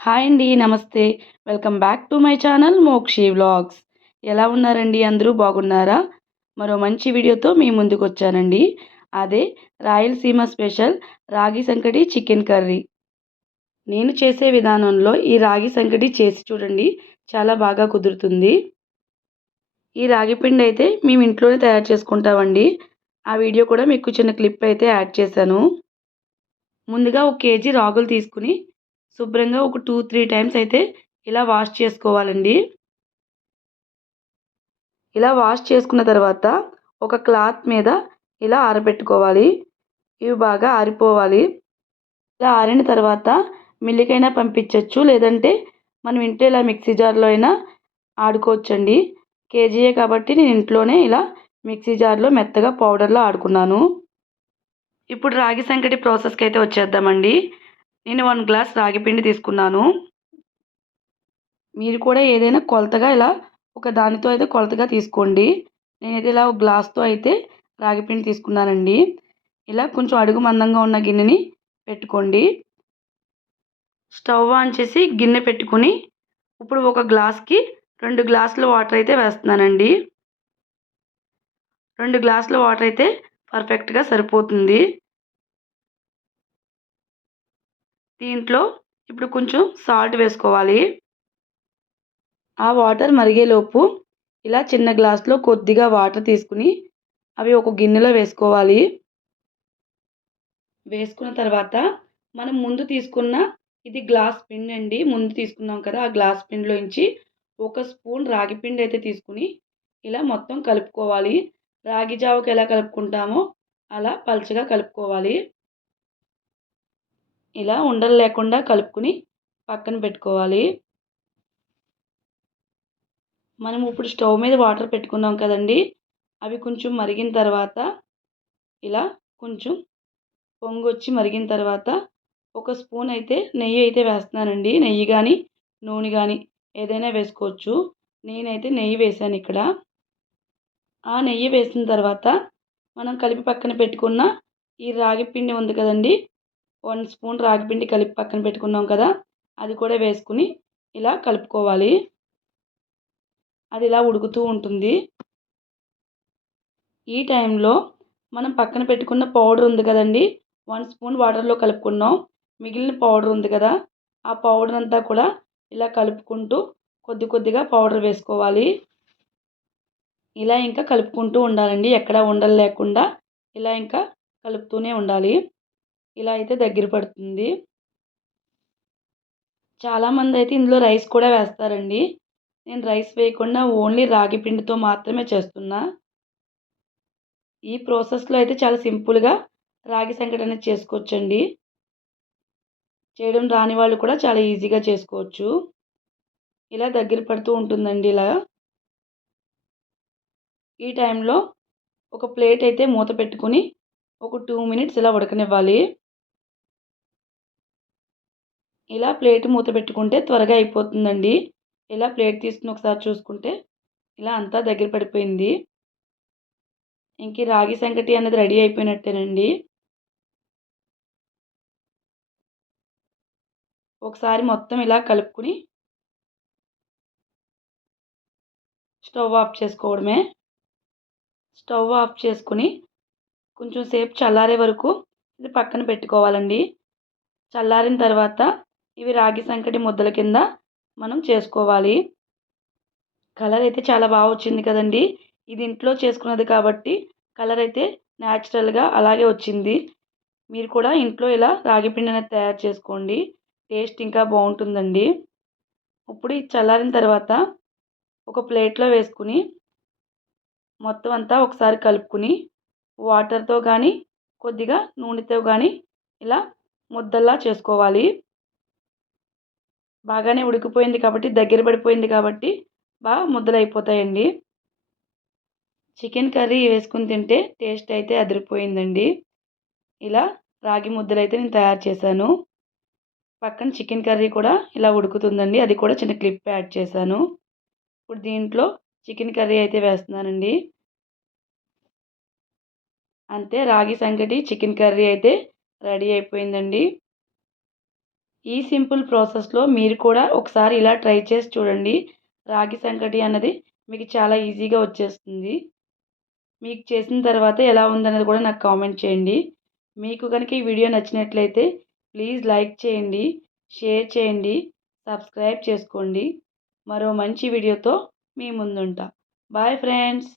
Hi అండి నమస్తే. Welcome back to my channel Mokshi vlogs. ఎలా ఉన్నారండి? అందరూ బాగున్నారా? మరో మంచి వీడియోతో మీ ముందుకు వచ్చానండి. అదే రాయలసీమ స్పెషల్ రాగి సంకటి చికెన్ కర్రీ. నేను చేసే విధానంలో ఈ రాగి సంకటి చేసి చూడండి చాలా బాగా కుదురుతుంది. ఈ రాగి పిండి అయితే మేము ఇంట్లోనే తయారు చేసుకుంటామండి. ఆ వీడియో కూడా మీకు చిన్న క్లిప్ అయితే యాడ్ చేశాను. ముందుగా ఒక కేజీ రాగులు తీసుకుని శుభ్రంగా ఒక టూ త్రీ టైమ్స్ అయితే ఇలా వాష్ చేసుకోవాలండి. ఇలా వాష్ చేసుకున్న తర్వాత ఒక క్లాత్ మీద ఇలా ఆరబెట్టుకోవాలి. ఇవి బాగా ఆరిపోవాలి. ఇలా ఆరిన తర్వాత మిల్లికైనా పంపించవచ్చు లేదంటే మనం ఇంట్లో ఇలా మిక్సీ జార్లో అయినా ఆడుకోవచ్చండి. కేజీయే కాబట్టి నేను ఇంట్లోనే ఇలా మిక్సీ జార్లో మెత్తగా పౌడర్లో ఆడుకున్నాను. ఇప్పుడు రాగి సంకటి ప్రాసెస్కి అయితే వచ్చేద్దామండి. నేను వన్ గ్లాస్ రాగిపిండి తీసుకున్నాను. మీరు కూడా ఏదైనా కొలతగా ఇలా ఒక దానితో అయితే కొలతగా తీసుకోండి. నేనైతే ఇలా ఒక గ్లాస్తో అయితే రాగిపిండి తీసుకున్నానండి. ఇలా కొంచెం అడుగు మందంగా ఉన్న గిన్నెని పెట్టుకోండి. స్టవ్ ఆన్ చేసి గిన్నె పెట్టుకుని ఇప్పుడు ఒక గ్లాస్కి రెండు గ్లాసుల వాటర్ అయితే వేస్తున్నానండి. రెండు గ్లాసుల వాటర్ అయితే పర్ఫెక్ట్గా సరిపోతుంది. దీంట్లో ఇప్పుడు కొంచెం సాల్ట్ వేసుకోవాలి. ఆ వాటర్ మరిగేలోపు ఇలా చిన్న గ్లాస్లో కొద్దిగా వాటర్ తీసుకుని అవి ఒక గిన్నెలో వేసుకోవాలి. వేసుకున్న తర్వాత మనం ముందు తీసుకున్న ఇది గ్లాస్ పిండి అండి. ముందు తీసుకున్నాం కదా ఆ గ్లాస్ పిండిలోంచి ఒక స్పూన్ రాగి పిండి అయితే తీసుకుని ఇలా మొత్తం కలుపుకోవాలి. రాగి జావకి ఎలా కలుపుకుంటామో అలా పలుచగా కలుపుకోవాలి. ఇలా ఉండలు లేకుండా కలుపుకుని పక్కన పెట్టుకోవాలి. మనం ఇప్పుడు స్టవ్ మీద వాటర్ పెట్టుకున్నాం కదండి. అవి కొంచెం మరిగిన తర్వాత ఇలా కొంచెం పొంగొచ్చి మరిగిన తర్వాత ఒక స్పూన్ అయితే నెయ్యి అయితే వేస్తున్నానండి. నెయ్యి కానీ నూనె కానీ ఏదైనా వేసుకోవచ్చు. నేనైతే నెయ్యి వేసాను ఇక్కడ. ఆ నెయ్యి వేసిన తర్వాత మనం కలిపి పక్కన పెట్టుకున్న ఈ రాగి పిండి ఉంది కదండి. వన్ స్పూన్ రాగిపిండి కలిపి పక్కన పెట్టుకున్నాం కదా అది కూడా వేసుకుని ఇలా కలుపుకోవాలి. అది ఇలా ఉడుకుతూ ఉంటుంది. ఈ టైంలో మనం పక్కన పెట్టుకున్న పౌడర్ ఉంది కదండి వన్ స్పూన్ వాటర్లో కలుపుకున్నాం. మిగిలిన పౌడర్ ఉంది కదా ఆ పౌడర్ అంతా కూడా ఇలా కలుపుకుంటూ కొద్ది కొద్దిగా పౌడర్ వేసుకోవాలి. ఇలా ఇంకా కలుపుకుంటూ ఉండాలండి ఎక్కడ ఉండలు లేకుండా ఇలా ఇంకా కలుపుతూనే ఉండాలి. ఇలా అయితే దగ్గర పడుతుంది. చాలామంది అయితే ఇందులో రైస్ కూడా వేస్తారండి. నేను రైస్ వేయకుండా ఓన్లీ రాగి పిండితో మాత్రమే చేస్తున్నా. ఈ ప్రాసెస్లో అయితే చాలా సింపుల్గా రాగి సంకట అనేది చేసుకోవచ్చండి. చేయడం రాని వాళ్ళు కూడా చాలా ఈజీగా చేసుకోవచ్చు. ఇలా దగ్గర పడుతూ ఉంటుందండి ఇలా. ఈ టైంలో ఒక ప్లేట్ అయితే మూత పెట్టుకుని ఒక టూ మినిట్స్ ఇలా ఉడకనివ్వాలి. ఇలా ప్లేట్ మూత పెట్టుకుంటే త్వరగా అయిపోతుందండి. ఇలా ప్లేట్ తీసుకుని ఒకసారి చూసుకుంటే ఇలా అంతా దగ్గర పడిపోయింది. ఇంక రాగి సంకటి అనేది రెడీ అయిపోయినట్టేనండి. ఒకసారి మొత్తం ఇలా కలుపుకుని స్టవ్ ఆఫ్ చేసుకోవడమే. స్టవ్ ఆఫ్ చేసుకుని కొంచెం సేపు చల్లారే వరకు ఇది పక్కన పెట్టుకోవాలండి. చల్లారిన తర్వాత ఇవి రాగి సంకటి ముద్దల కింద మనం చేసుకోవాలి. కలర్ అయితే చాలా బాగా వచ్చింది కదండి. ఇది ఇంట్లో చేసుకున్నది కాబట్టి కలర్ అయితే న్యాచురల్గా అలాగే వచ్చింది. మీరు కూడా ఇంట్లో ఇలా రాగి పిండి అనేది తయారు చేసుకోండి. టేస్ట్ ఇంకా బాగుంటుందండి. ఇప్పుడు ఇది చల్లారిన తర్వాత ఒక ప్లేట్లో వేసుకుని మొత్తం అంతా ఒకసారి కలుపుకుని వాటర్తో కానీ కొద్దిగా నూనెతో కానీ ఇలా ముద్దల్లా చేసుకోవాలి. బాగానే ఉడికిపోయింది కాబట్టి దగ్గర పడిపోయింది కాబట్టి బాగా ముద్దలు అయిపోతాయండి చికెన్ కర్రీ వేసుకుని తింటే టేస్ట్ అయితే అదిరిపోయిందండి. ఇలా రాగి ముద్దలు అయితే నేను తయారు చేశాను. పక్కన చికెన్ కర్రీ కూడా ఇలా ఉడుకుతుందండి. అది కూడా చిన్న క్లిప్ యాడ్ చేశాను. ఇప్పుడు దీంట్లో చికెన్ కర్రీ అయితే వేస్తున్నానండి. అంతే రాగి సంగటి చికెన్ కర్రీ అయితే రెడీ అయిపోయిందండి. ఈ సింపుల్ ప్రాసెస్లో మీరు కూడా ఒకసారి ఇలా ట్రై చేసి చూడండి. రాగి సంకటి అన్నది మీకు చాలా ఈజీగా వచ్చేస్తుంది. మీకు చేసిన తర్వాత ఎలా ఉందన్నది కూడా నాకు కామెంట్ చేయండి. మీకు కనుక ఈ వీడియో నచ్చినట్లయితే ప్లీజ్ లైక్ చేయండి షేర్ చేయండి సబ్స్క్రైబ్ చేసుకోండి. మరో మంచి వీడియోతో మీ ముందుంటా. Bye friends!